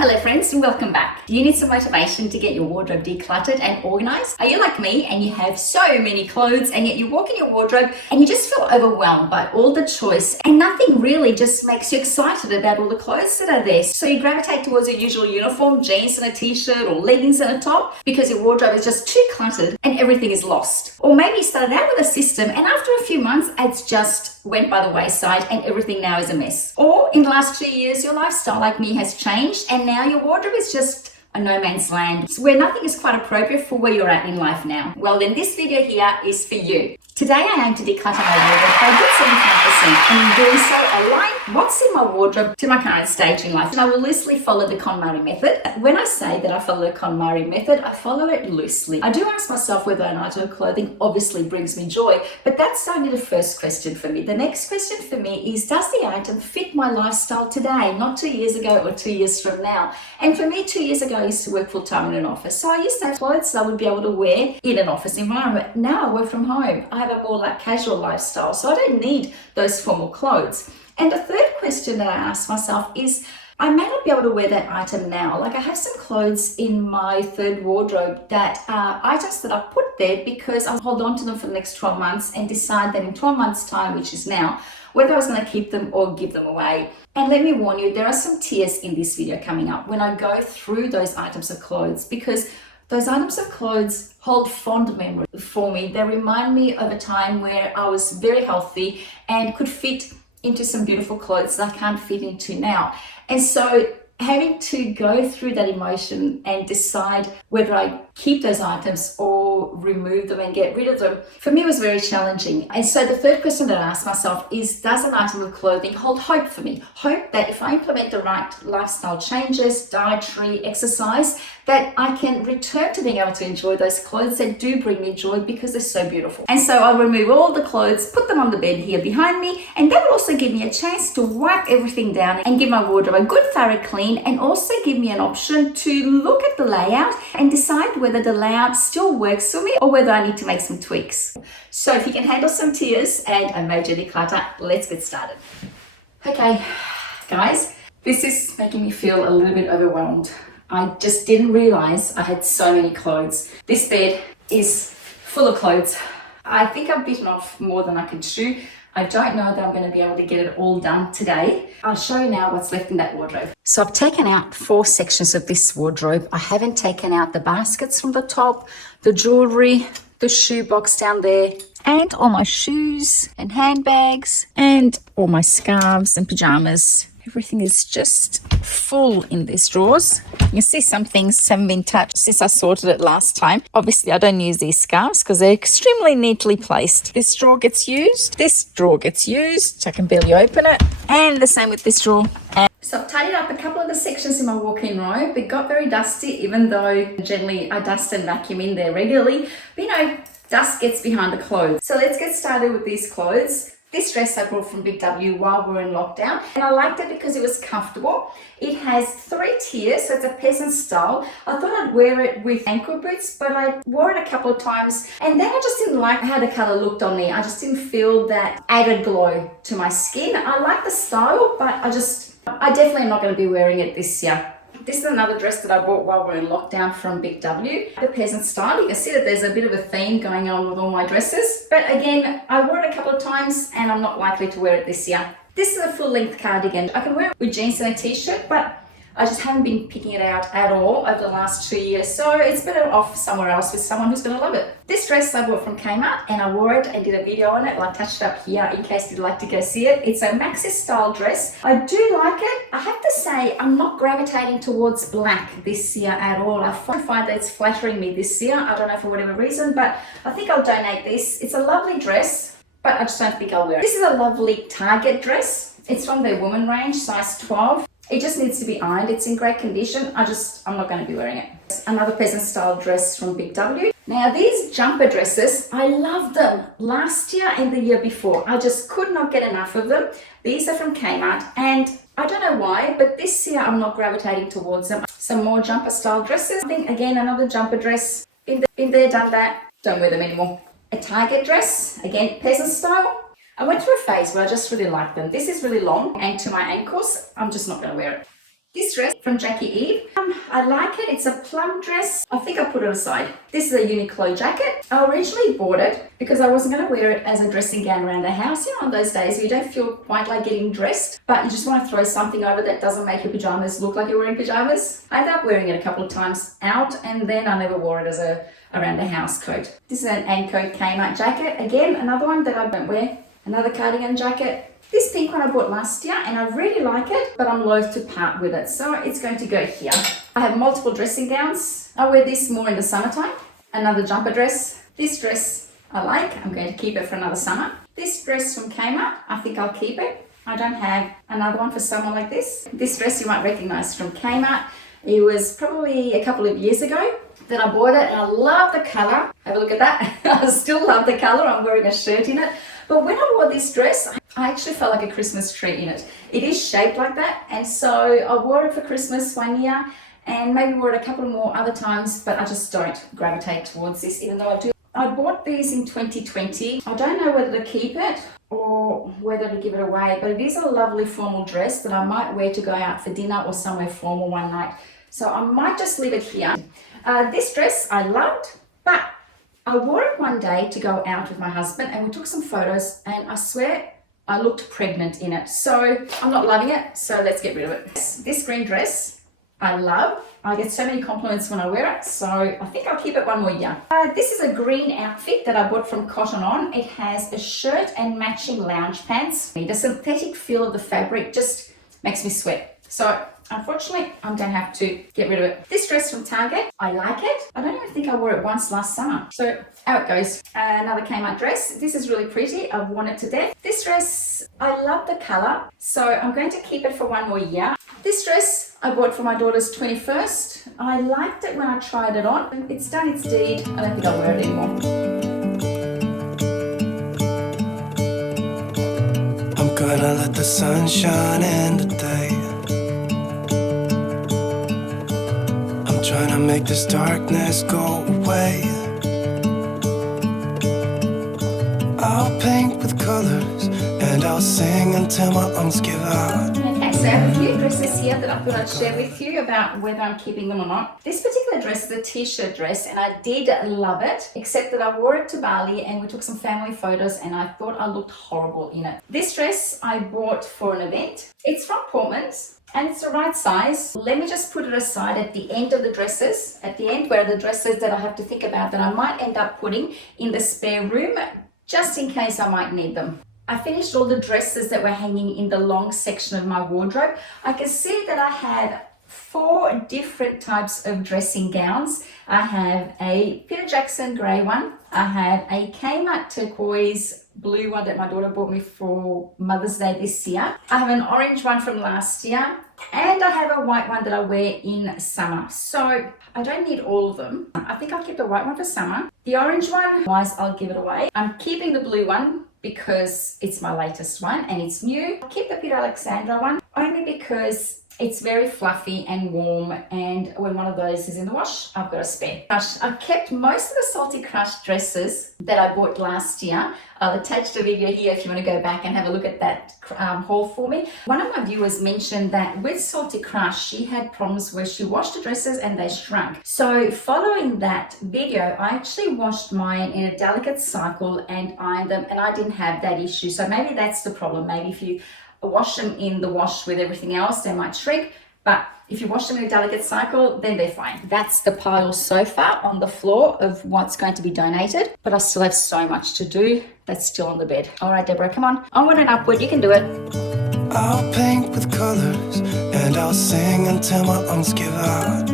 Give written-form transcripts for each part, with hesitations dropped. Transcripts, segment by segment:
Hello friends and welcome back. Do you need some motivation to get your wardrobe decluttered and organized? Are you like me and you have so many clothes and yet you walk in your wardrobe and you just feel overwhelmed by all the choice and nothing really just makes you excited about all the clothes that are there? So you gravitate towards your usual uniform, jeans and a t-shirt or leggings and a top because your wardrobe is just too cluttered and everything is lost. Or maybe you started out with a system and after a few months it's just went by the wayside and everything now is a mess. Or in the last 2 years your lifestyle like me has changed and now your wardrobe is just a no man's land where nothing is quite appropriate for where you're at in life now. Well, then this video here is for you. Today I aim to declutter my wardrobe by a good 75% and in doing so align what's in my wardrobe to my current stage in life. And I will loosely follow the Konmarie method. When I say that I follow the Konmarie method, I follow it loosely. I do ask myself whether an item of clothing obviously brings me joy, but that's only the first question for me. The next question for me is, does the item fit my lifestyle today, not 2 years ago or 2 years from now? And for me, 2 years ago, I used to work full time in an office. So I used to have clothes I would be able to wear in an office environment. Now I work from home. I have a more like casual lifestyle, so I don't need those formal clothes. And the third question that I ask myself is, I may not be able to wear that item now. Like I have some clothes in my third wardrobe that are items that I put there because I'll hold on to them for the next 12 months and decide that in 12 months time, which is now, whether I was going to keep them or give them away. And let me warn you, there are some tears in this video coming up when I go through those items of clothes because those items of clothes hold fond memory for me. They remind me of a time where I was very healthy and could fit into some beautiful clothes that I can't fit into now. And so having to go through that emotion and decide whether I keep those items or remove them and get rid of them, for me was very challenging. And so the third question that I ask myself is, does an item of clothing hold hope for me? Hope that if I implement the right lifestyle changes, dietary, exercise, that I can return to being able to enjoy those clothes that do bring me joy because they're so beautiful. And so I'll remove all the clothes, put them on the bed here behind me, and that will also give me a chance to wipe everything down and give my wardrobe a good thorough clean, and also give me an option to look at the layout and decide whether the layout still works for me or whether I need to make some tweaks. So if you can handle some tears and a major declutter, let's get started. Okay, guys, this is making me feel a little bit overwhelmed. I just didn't realize I had so many clothes. This bed is full of clothes. I think I've bitten off more than I can chew. I don't know that I'm going to be able to get it all done today. I'll show you now what's left in that wardrobe. So I've taken out 4 sections of this wardrobe. I haven't taken out the baskets from the top, the jewelry, the shoe box down there, and all my shoes and handbags, and all my scarves and pajamas. Everything is just full in these drawers. You can see some things haven't been touched since I sorted it last time. Obviously, I don't use these scarves because they're extremely neatly placed. This drawer gets used. This drawer gets used. I can barely open it. And the same with this drawer. So I've tidied up a couple of the sections in my walk-in robe. It got very dusty, even though generally I dust and vacuum in there regularly. But you know, dust gets behind the clothes. So let's get started with these clothes. This dress I brought from Big W while we were in lockdown, and I liked it because it was comfortable. It has 3 tiers, so it's a peasant style. I thought I'd wear it with ankle boots, but I wore it a couple of times, and then I just didn't like how the color looked on me. I just didn't feel that added glow to my skin. I like the style, but I definitely am not going to be wearing it this year. This is another dress that I bought while we were in lockdown from Big W, the peasant style. You can see that there's a bit of a theme going on with all my dresses. But again, I wore it a couple of times and I'm not likely to wear it this year. This is a full-length cardigan. I can wear it with jeans and a t-shirt, but I just haven't been picking it out at all over the last 2 years. So it's better off somewhere else with someone who's going to love it. This dress I bought from Kmart and I wore it and did a video on it. Well, I touched it up here in case you'd like to go see it. It's a maxi style dress. I do like it. I have to say I'm not gravitating towards black this year at all. I find that it's flattering me this year. I don't know for whatever reason, but I think I'll donate this. It's a lovely dress, but I just don't think I'll wear it. This is a lovely Target dress. It's from their woman range, size 12. It just needs to be ironed. It's in great condition. I'm not going to be wearing it. Another peasant style dress from Big W. Now these jumper dresses, I loved them last year and the year before. I just could not get enough of them. These are from Kmart and I don't know why, but this year I'm not gravitating towards them. Some more jumper style dresses. I think again, another jumper dress. Been there, done that. Don't wear them anymore. A Target dress, again, peasant style. I went through a phase where I just really liked them. This is really long and to my ankles, I'm just not going to wear it. This dress from Jackie Eve, I like it. It's a plum dress. I think I put it aside. This is a Uniqlo jacket. I originally bought it because I wasn't going to wear it as a dressing gown around the house. You know, on those days where you don't feel quite like getting dressed, but you just want to throw something over that doesn't make your pajamas look like you're wearing pajamas. I ended up wearing it a couple of times out, and then I never wore it as a around the house coat. This is an Anko Kmart jacket. Again, another one that I don't wear. Another cardigan jacket. This pink one I bought last year and I really like it, but I'm loath to part with it, so it's going to go here. I have multiple dressing gowns. I wear this more in the summertime. Another jumper dress. This dress I like. I'm going to keep it for another summer. This dress from Kmart, I think I'll keep it. I don't have another one for summer like this. This dress you might recognize from Kmart. It was probably a couple of years ago that I bought it and I love the color. Have a look at that. I still love the color. I'm wearing a shirt in it. But when I wore this dress, I actually felt like a Christmas tree in it. It is shaped like that. And so I wore it for Christmas one year and maybe wore it a couple more other times, but I just don't gravitate towards this, even though I do. I bought these in 2020. I don't know whether to keep it or whether to give it away, but it is a lovely formal dress that I might wear to go out for dinner or somewhere formal one night. So I might just leave it here. This dress I loved, but I wore it one day to go out with my husband and we took some photos and I swear I looked pregnant in it. So I'm not loving it, so let's get rid of it. This green dress I love. I get so many compliments when I wear it, so I think I'll keep it one more year. This is a green outfit that I bought from Cotton On. It has a shirt and matching lounge pants. The synthetic feel of the fabric just makes me sweat. So unfortunately, I'm going to have to get rid of it. This dress from Target, I like it. I don't even think I wore it once last summer. So out it goes. Another Kmart dress. This is really pretty. I've worn it to death. This dress, I love the color. So I'm going to keep it for one more year. This dress I bought for my daughter's 21st. I liked it when I tried it on. It's done its deed. I don't think I'll wear it anymore. I'm gonna let the sun shine in today. I'm trying to make this darkness go away. I'll paint with colors and I'll sing until my lungs give out. Okay, so I have a few dresses here that I thought I'd share with you about whether I'm keeping them or not. This particular dress is a t-shirt dress and I did love it, except that I wore it to Bali and we took some family photos and I thought I looked horrible in it. This dress I bought for an event. It's from Portman's and it's the right size. Let me just put it aside at the end of the dresses, at the end where the dresses that I have to think about that I might end up putting in the spare room, just in case I might need them. I finished all the dresses that were hanging in the long section of my wardrobe. I can see that I have 4 different types of dressing gowns. I have a Peter Jackson grey one. I have a Kmart turquoise blue one that my daughter bought me for Mother's Day this year. I have an orange one from last year. And I have a white one that I wear in summer. So I don't need all of them. I think I'll keep the white one for summer. The orange one, otherwise I'll give it away. I'm keeping the blue one because it's my latest one and it's new. I'll keep the Peter Alexandra one only because it's very fluffy and warm, and when one of those is in the wash, I've got a spare. I've kept most of the Salty Crush dresses that I bought last year. I'll attach the video here if you want to go back and have a look at that haul for me. One of my viewers mentioned that with Salty Crush, she had problems where she washed the dresses and they shrunk. So following that video, I actually washed mine in a delicate cycle and ironed them, and I didn't have that issue. So maybe that's the problem. Maybe if you wash them in the wash with everything else, they might shrink, but if you wash them in a delicate cycle, then they're fine. That's the pile so far on the floor of what's going to be donated, but I still have so much to do that's still on the bed. All right, Deborah, come on. Onward and upward, you can do it. I'll paint with colors and I'll sing until my lungs give out.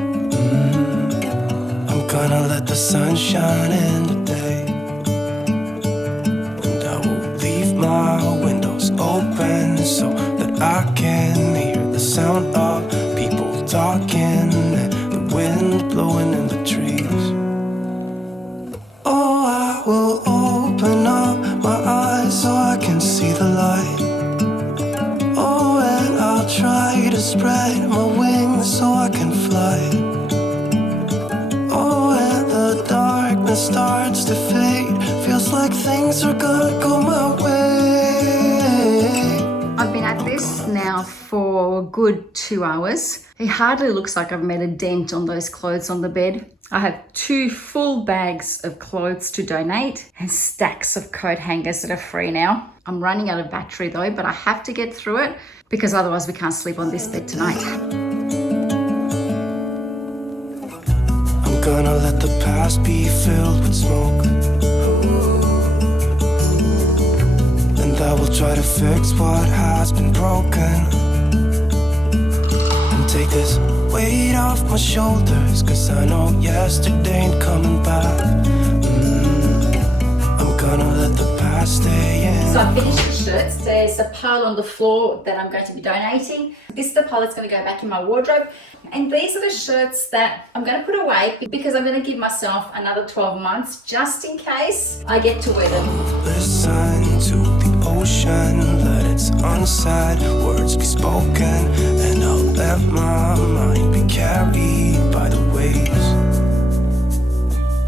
I'm gonna let the sun shine in today, and I will leave my windows open so that I can hear the sound of people talking and the wind blowing in the trees. Oh, I will open up my eyes so I can see the light. Oh, and I'll try to spread my wings so I can fly. Oh, and the darkness starts to fade. Feels like things are gonna go my way. I've been at this now for a good 2 hours. It hardly looks like I've made a dent on those clothes on the bed. I have 2 full bags of clothes to donate and stacks of coat hangers that are free now. I'm running out of battery though, but I have to get through it because otherwise we can't sleep on this bed tonight. I'm gonna let the past be filled with smoke, and I will try to fix what has been broken, and take this weight off my shoulders, cause I know yesterday ain't coming back. I'm gonna let the past stay in. So I finished the shirts. There's a pile on the floor that I'm going to be donating. This is the pile that's going to go back in my wardrobe. And these are the shirts that I'm going to put away because I'm going to give myself another 12 months just in case I get to wear them. Listen to the ocean, let its unsaid words be spoken, and I'll let my mind be carried by the waves.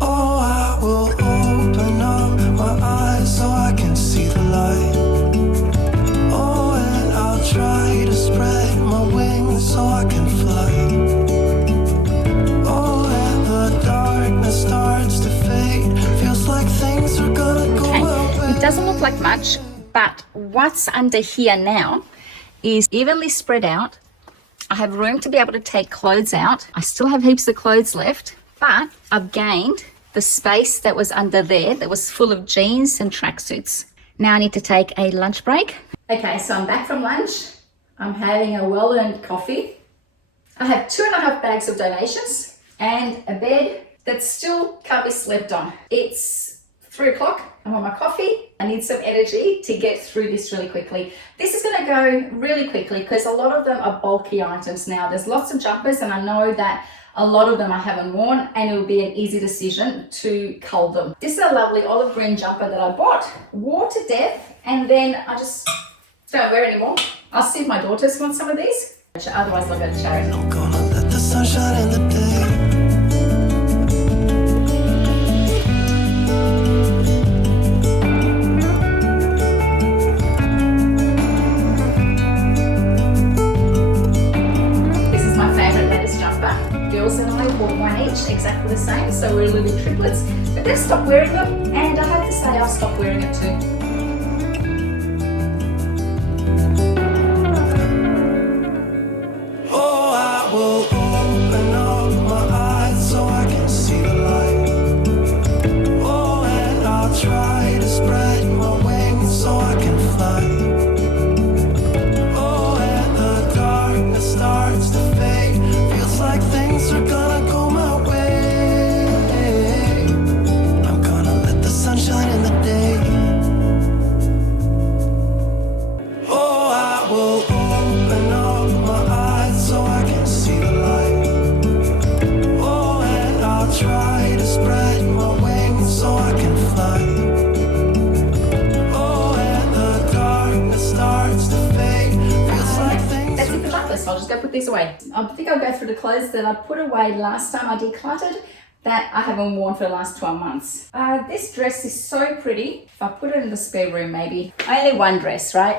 Oh, I will open up my eyes so I can see the light. Oh, and I'll try to spread my wings so I can fly. Oh, and the darkness starts to fade. Feels like things are gonna go away. It doesn't look like much, but what's under here now is evenly spread out. I have room to be able to take clothes out. I still have heaps of clothes left, but I've gained the space that was under there that was full of jeans and tracksuits. Now I need to take a lunch break. Okay, so I'm back from lunch. I'm having a well-earned coffee. I have 2.5 bags of donations and a bed that still can't be slept on. It's 3 o'clock. I'm on my coffee. I need some energy to get through this really quickly. This is going to go really quickly because a lot of them are bulky items now. There's lots of jumpers and I know that a lot of them I haven't worn and it will be an easy decision to cull them. This is a lovely olive green jumper that I bought, wore to death, and then I just don't wear it anymore. I'll see if my daughters want some of these. Otherwise I'll go to charity. I'm gonna let the sun shine in the day. And I bought one each, exactly the same, so we're living triplets, but they've stopped wearing them, and I have to say I've stopped wearing it too. Oh, I will open up my eyes so I can see the light. Oh, and I'll try to spread my wings so I can fly. Oh, and the darkness starts to fade. Feels like things are gonna go my way. I'm gonna let the sun shine in the day. Oh, I will open up my eyes so I can see the light. Oh, and I'll try to spread my wings so I can fly. Oh, and the darkness starts to fade. Feels like things. That's it for breakfast. I'll just go put these away. I think I'll go through the clothes that I put away last time I decluttered that I haven't worn for the last 12 months. This dress is so pretty. If I put it in the spare room, maybe. Only one dress, right?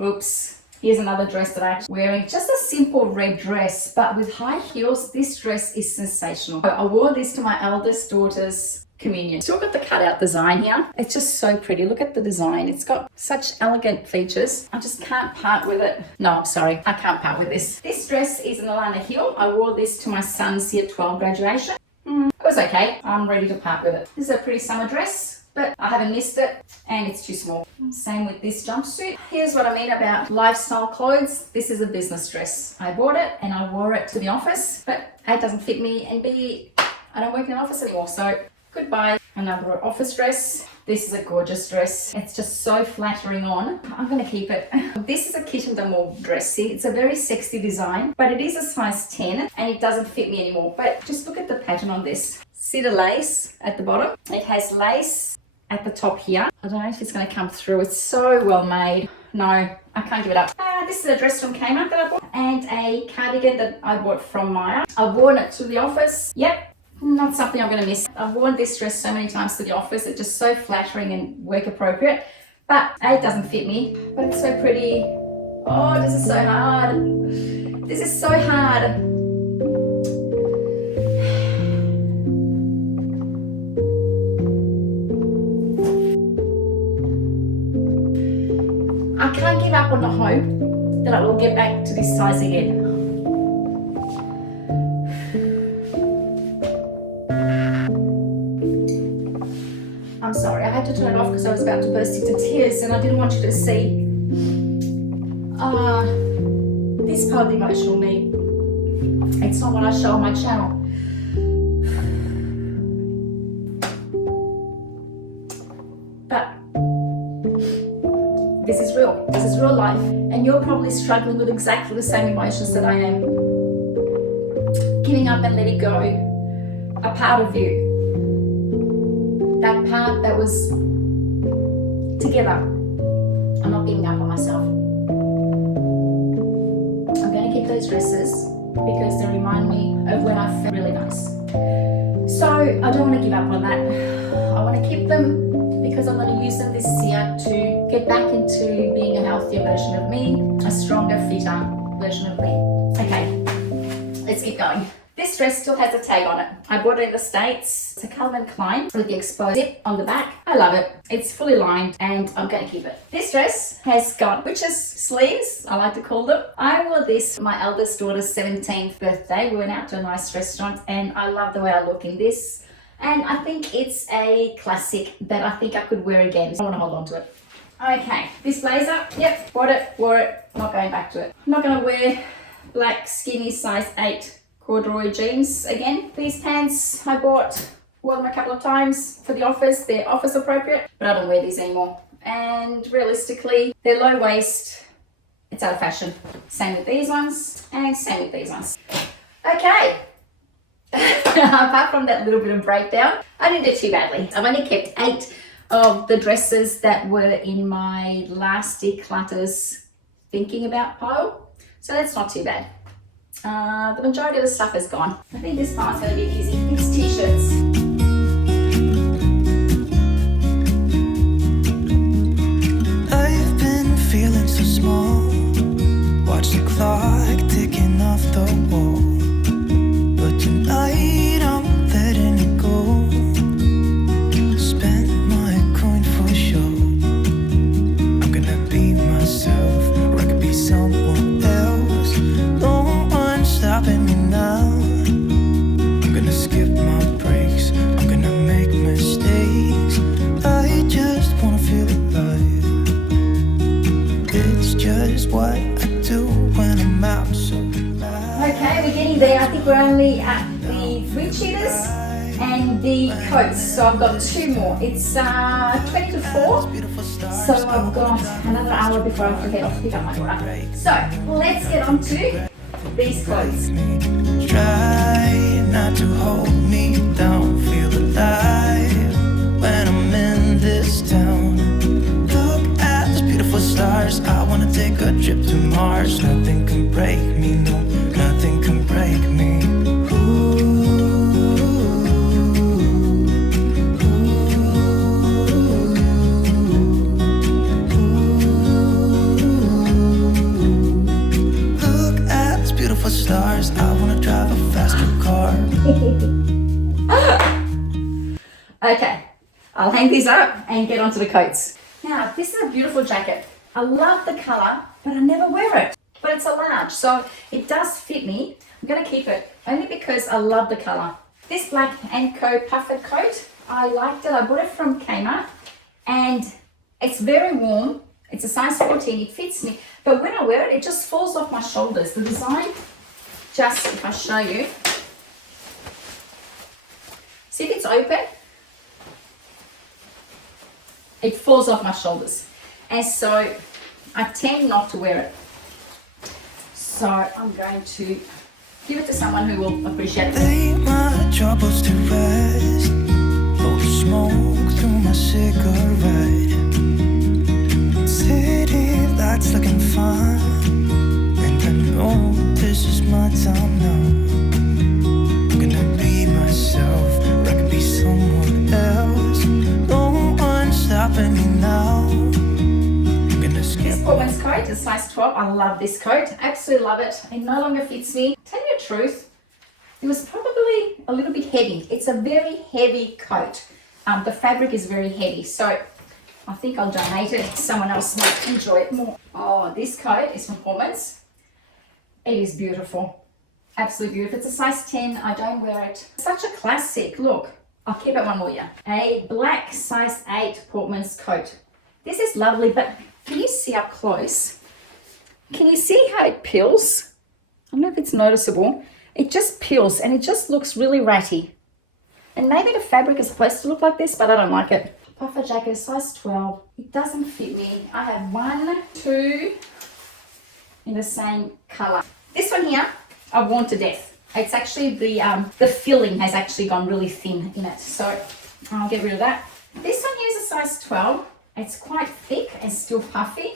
Oops. Here's another dress that I'm wearing. Just a simple red dress, but with high heels. This dress is sensational. I wore this to my eldest daughter's communion. Still got the cutout design here. It's just so pretty. Look at the design. It's got such elegant features. I just can't part with it. No, I'm sorry. I can't part with this. This dress is an Alana heel. I wore this to my son's year 12 graduation. It was okay. I'm ready to part with it. This is a pretty summer dress, but I haven't missed it and it's too small. Same with this jumpsuit. Here's what I mean about lifestyle clothes. This is a business dress. I bought it and I wore it to the office, but A, it doesn't fit me, and B, I don't work in an office anymore, so goodbye. Another office dress. This is a gorgeous dress. It's just so flattering on. I'm gonna keep it. This is a kitten de mauve dress. See, it's a very sexy design, but it is a size 10 and it doesn't fit me anymore. But just look at the pattern on this. See the lace at the bottom? It has lace at the top here. I don't know if it's gonna come through. It's so well made. No, I can't give it up. This is a dress from Kmart that I bought and a cardigan that I bought from Maya. I've worn it to the office. Yep. Not something I'm going to miss. I've worn this dress so many times to the office. It's just so flattering and work appropriate. But A, it doesn't fit me, but it's so pretty. Oh, this is so hard. This is so hard. I can't give up on the hope that I will get back to this size again. I'm sorry, I had to turn it off because I was about to burst into tears and I didn't want you to see this part of the emotional me. It's not what I show on my channel. But this is real. This is real life. And you're probably struggling with exactly the same emotions that I am. Giving up and letting go. A part of you. That part that was together. I'm not beating up on myself. I'm going to keep those dresses because they remind me of when I felt really nice. So I don't want to give up on that. I want to keep them because I'm going to use them this year to get back into being a healthier version of me, a stronger, fitter version of me. Okay, let's keep going. This dress still has a tag on it. I bought it in the States. It's a Calvin Klein with the exposed zip on the back. I love it. It's fully lined and I'm going to keep it. This dress has got butcher's sleeves, I like to call them. I wore this for my eldest daughter's 17th birthday. We went out to a nice restaurant and I love the way I look in this. And I think it's a classic that I think I could wear again. I want to hold on to it. Okay, this blazer, yep, bought it, wore it, not going back to it. I'm not going to wear black skinny size 8 corduroy jeans again. These pants I wore them a couple of times for the office. They're office appropriate, but I don't wear these anymore. And realistically, they're low waist. It's out of fashion. Same with these ones and same with these ones. Okay. Apart from that little bit of breakdown, I didn't do too badly. I've only kept 8 of the dresses that were in my last declutters thinking about pile. So that's not too bad. The majority of the stuff is gone. I think this part's going to be easy. It's T-shirts. I've been feeling so small. Watch the clock ticking off the wall. But tonight I'm letting it go. Spend my coin for sure. I'm gonna be myself, or I could be someone else. No one's stopping me now. I'm gonna skip my breaks. I'm gonna make mistakes. I just wanna feel alive. It's just what I do when I'm out so loud. Okay, we're getting there. I think we're only at the fleet cheaters and the coats. So I've got 2 more. It's 20 to 4. So I've got another hour before I have to head off to pick up my daughter. So let's get on to these clothes. Try not to hold me down. Feel alive when I'm in this town. Look at these beautiful stars. I wanna take a trip to Mars. Nothing can break me, no, nothing can break me. Look at these beautiful stars. I wanna drive a faster car. Okay, I'll hang these up and get onto the coats. Now, this is a beautiful jacket. I love the color, but I never wear it. But it's a large, so it does fit me. I'm gonna keep it, only because I love the color. This Black & Co puffer coat, I liked it. I bought it from Kmart, and it's very warm. It's a size 14, it fits me. But when I wear it, it just falls off my shoulders. The design, just if I show you. See if it's open? It falls off my shoulders. And so I tend not to wear it. So I'm going to give it to someone who will appreciate it. Lay my troubles to rest. Blow the smoke through my cigarette. City lights looking fine, and I know this is my time now. I'm gonna be myself, or I could be someone else. No one's stopping me now. I'm gonna skip. This woman's coat is size 12. I love this coat. Absolutely love it. It no longer fits me. Tell you the truth, it was probably a little bit heavy. It's a very heavy coat. The fabric is very heavy, so I think I'll donate it. Someone else might enjoy it more. Oh, this coat is from Performance. It is beautiful. Absolutely beautiful. It's a size 10. I don't wear it. Such a classic. Look, I'll keep it one more year. A black size 8 Portman's coat. This is lovely, but can you see up close? Can you see how it peels? I don't know if it's noticeable. It just peels and it just looks really ratty. And maybe the fabric is supposed to look like this, but I don't like it. Puffer jacket, size 12. It doesn't fit me. I have 1, 2 in the same color. This one here, I've worn to death. It's actually the filling has actually gone really thin in it, so I'll get rid of that. This one here is a size 12. It's quite thick and still puffy.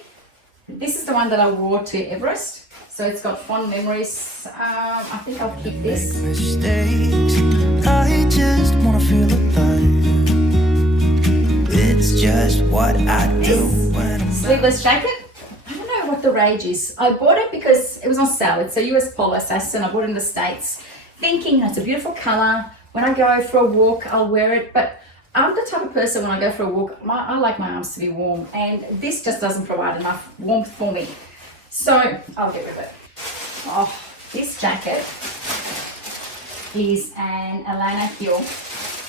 This is the one that I wore to Everest, so it's got fond memories. I think I'll keep this. Mistakes, I just wanna feel alive. It's just what I do when I'm Sleeveless jacket. I don't know what the rage is. I bought it because it was on sale. It's a US Polo Assassin. I bought it in the States thinking it's a beautiful color. When I go for a walk, I'll wear it. But I'm the type of person when I go for a walk, I like my arms to be warm. And this just doesn't provide enough warmth for me. So I'll get rid of it. Oh, this jacket is an Alana Hill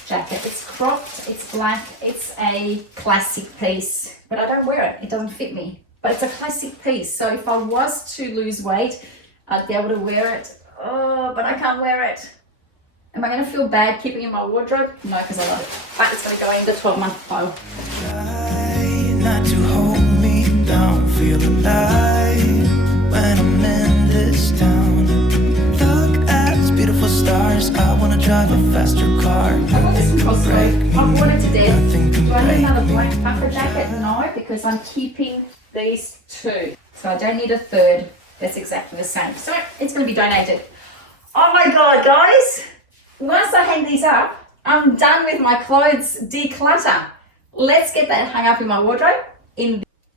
jacket. It's cropped, it's black, it's a classic piece, but I don't wear it. It doesn't fit me. But it's a classic piece, so if I was to lose weight, I'd be able to wear it. Oh, but I can't wear it. Am I going to feel bad keeping it in my wardrobe? No, because I love it. But it's going to go in the 12-month pile. Try not to hold me down, feel alive when I'm in this town. Look at these beautiful stars, I want to drive a faster car. I got this from Costco. I bought it to death. Do I need another black puffer jacket? No, because I'm keeping these 2. So I don't need a 3rd. That's exactly the same. So it's going to be donated. Oh my God, guys. Once I hang these up, I'm done with my clothes declutter. Let's get that hung up in my wardrobe.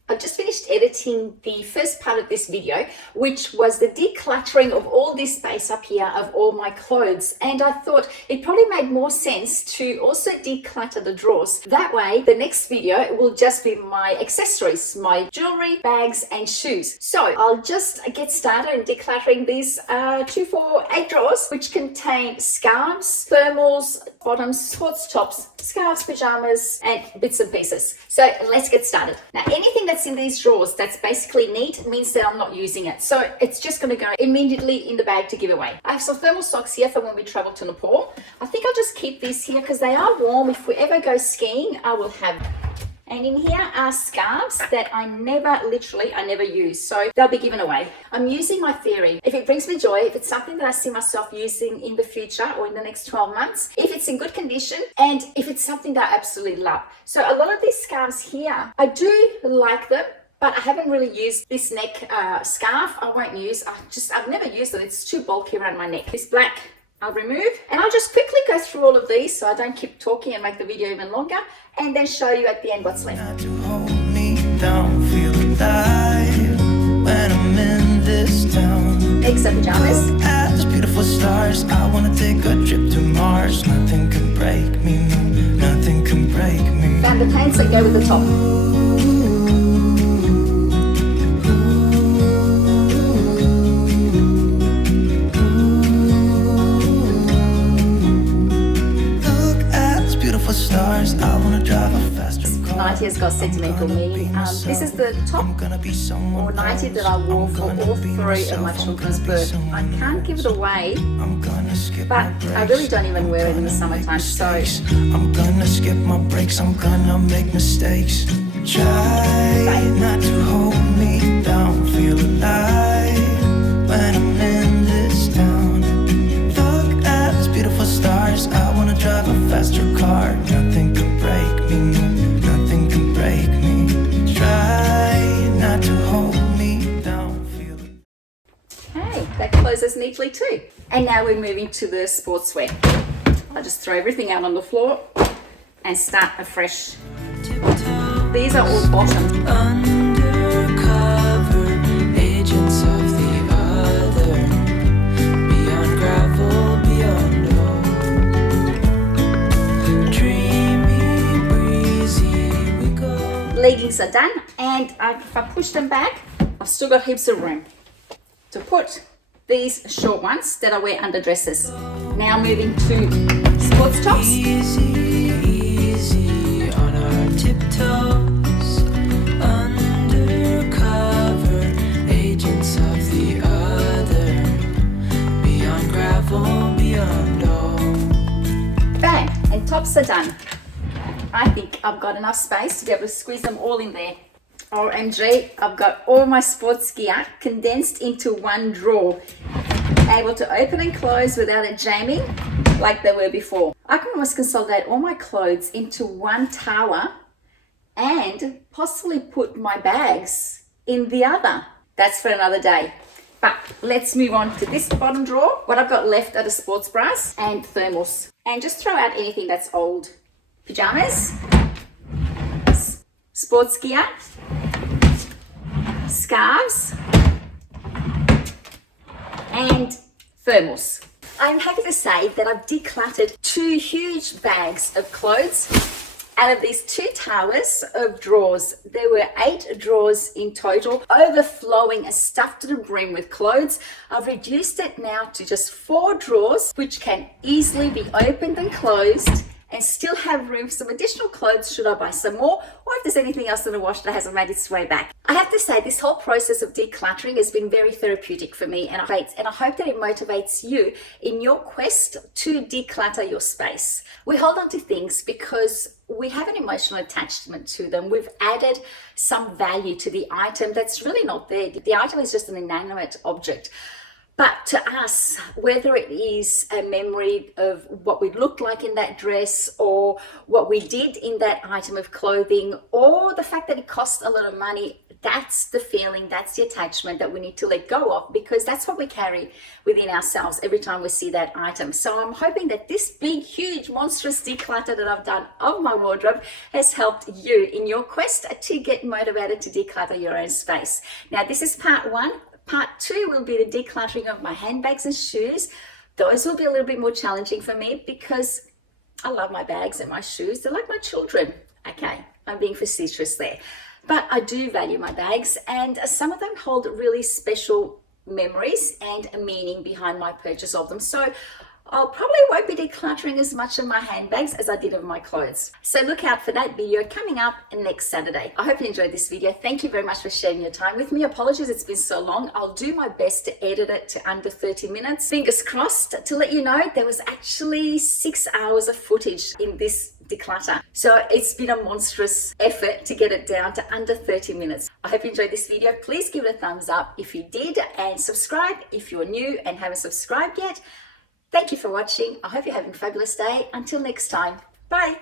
I've just finished editing the first part of this video, which was the decluttering of all this space up here of all my clothes. And I thought it probably made more sense to also declutter the drawers. That way, the next video will just be my accessories, my jewelry, bags, and shoes. So I'll just get started in decluttering these 2, 4, 8 drawers, which contain scarves, thermals, bottoms, shorts, tops, scarves, pajamas, and bits and pieces. So let's get started. Now, anything that's in these drawers that's basically neat means that I'm not using it. So it's just going to go immediately in the bag to give away. I have some thermal socks here for when we travel to Nepal. I think I'll just keep these here because they are warm. If we ever go skiing, I will have them. And in here are scarves that I never use. So they'll be given away. I'm using my theory. If it brings me joy, if it's something that I see myself using in the future or in the next 12 months, if it's in good condition, and if it's something that I absolutely love. So a lot of these scarves here, I do like them, but I haven't really used this neck scarf. I won't use, I've never used it. It's too bulky around my neck. This black, I'll remove, and I'll just quickly go through all of these so I don't keep talking and make the video even longer, and then show you at the end what's left. not to hold me down, feel alive when I'm in this town. Extra pajamas. Look at these beautiful stars, I want to take a trip to Mars. Nothing can break me, no, nothing can break me. Found the pants that go with the top. Stars, I wanna drive a faster car. 90 has got sentimental meaning. This is the top or 90 that I wore for all 3 of my children's birth. I can't give it away, but I really don't even wear it in the summertime. So I'm gonna skip my breaks, I'm gonna make mistakes. Try not to hold me down, feel alive when I'm in this town. Look at these beautiful stars, I wanna drive a faster car. Nothing can break me, no, nothing can break me. Try not to hold me down, feel. hey, that closes neatly too. And now we're moving to the sportswear. I'll just throw everything out on the floor and start afresh. These are all bottom. Undercover, ages leggings are done, and if I push them back, I've still got heaps of room to put these short ones that I wear under dresses. Now moving to sports tops. Easy on our tiptoes, undercover agents of the other, beyond gravel, beyond all. Bang, and tops are done. I think I've got enough space to be able to squeeze them all in there. OMG, I've got all my sports gear condensed into one drawer, able to open and close without it jamming like they were before. I can almost consolidate all my clothes into one tower and possibly put my bags in the other. That's for another day. But let's move on to this bottom drawer. What I've got left are the sports bras and thermals. And just throw out anything that's old. Pajamas, sports gear, scarves, and thermals. I'm happy to say that I've decluttered 2 huge bags of clothes out of these 2 towers of drawers. There were 8 drawers in total, overflowing and stuffed to the brim with clothes. I've reduced it now to just 4 drawers, which can easily be opened and closed and still have room for some additional clothes should I buy some more, or if there's anything else in the wash that hasn't made its way back. I have to say, this whole process of decluttering has been very therapeutic for me, and I hope that it motivates you in your quest to declutter your space. We hold on to things because we have an emotional attachment to them. We've added some value to the item that's really not there. The item is just an inanimate object. But to us, whether it is a memory of what we looked like in that dress, or what we did in that item of clothing, or the fact that it cost a lot of money, that's the feeling, that's the attachment that we need to let go of, because that's what we carry within ourselves every time we see that item. So I'm hoping that this big, huge, monstrous declutter that I've done of my wardrobe has helped you in your quest to get motivated to declutter your own space. Now, this is part 1. Part 2 will be the decluttering of my handbags and shoes. Those will be a little bit more challenging for me because I love my bags and my shoes. They're like my children. Okay, I'm being facetious there. But I do value my bags, and some of them hold really special memories and a meaning behind my purchase of them. So I'll probably won't be decluttering as much of my handbags as I did of my clothes. So look out for that video coming up next Saturday. I hope you enjoyed this video. Thank you very much for sharing your time with me. Apologies it's been so long. I'll do my best to edit it to under 30 minutes. Fingers crossed. To let you know, there was actually 6 hours of footage in this declutter. So it's been a monstrous effort to get it down to under 30 minutes. I hope you enjoyed this video. Please give it a thumbs up if you did, and subscribe if you're new and haven't subscribed yet. Thank you for watching. I hope you're having a fabulous day. Until next time, bye.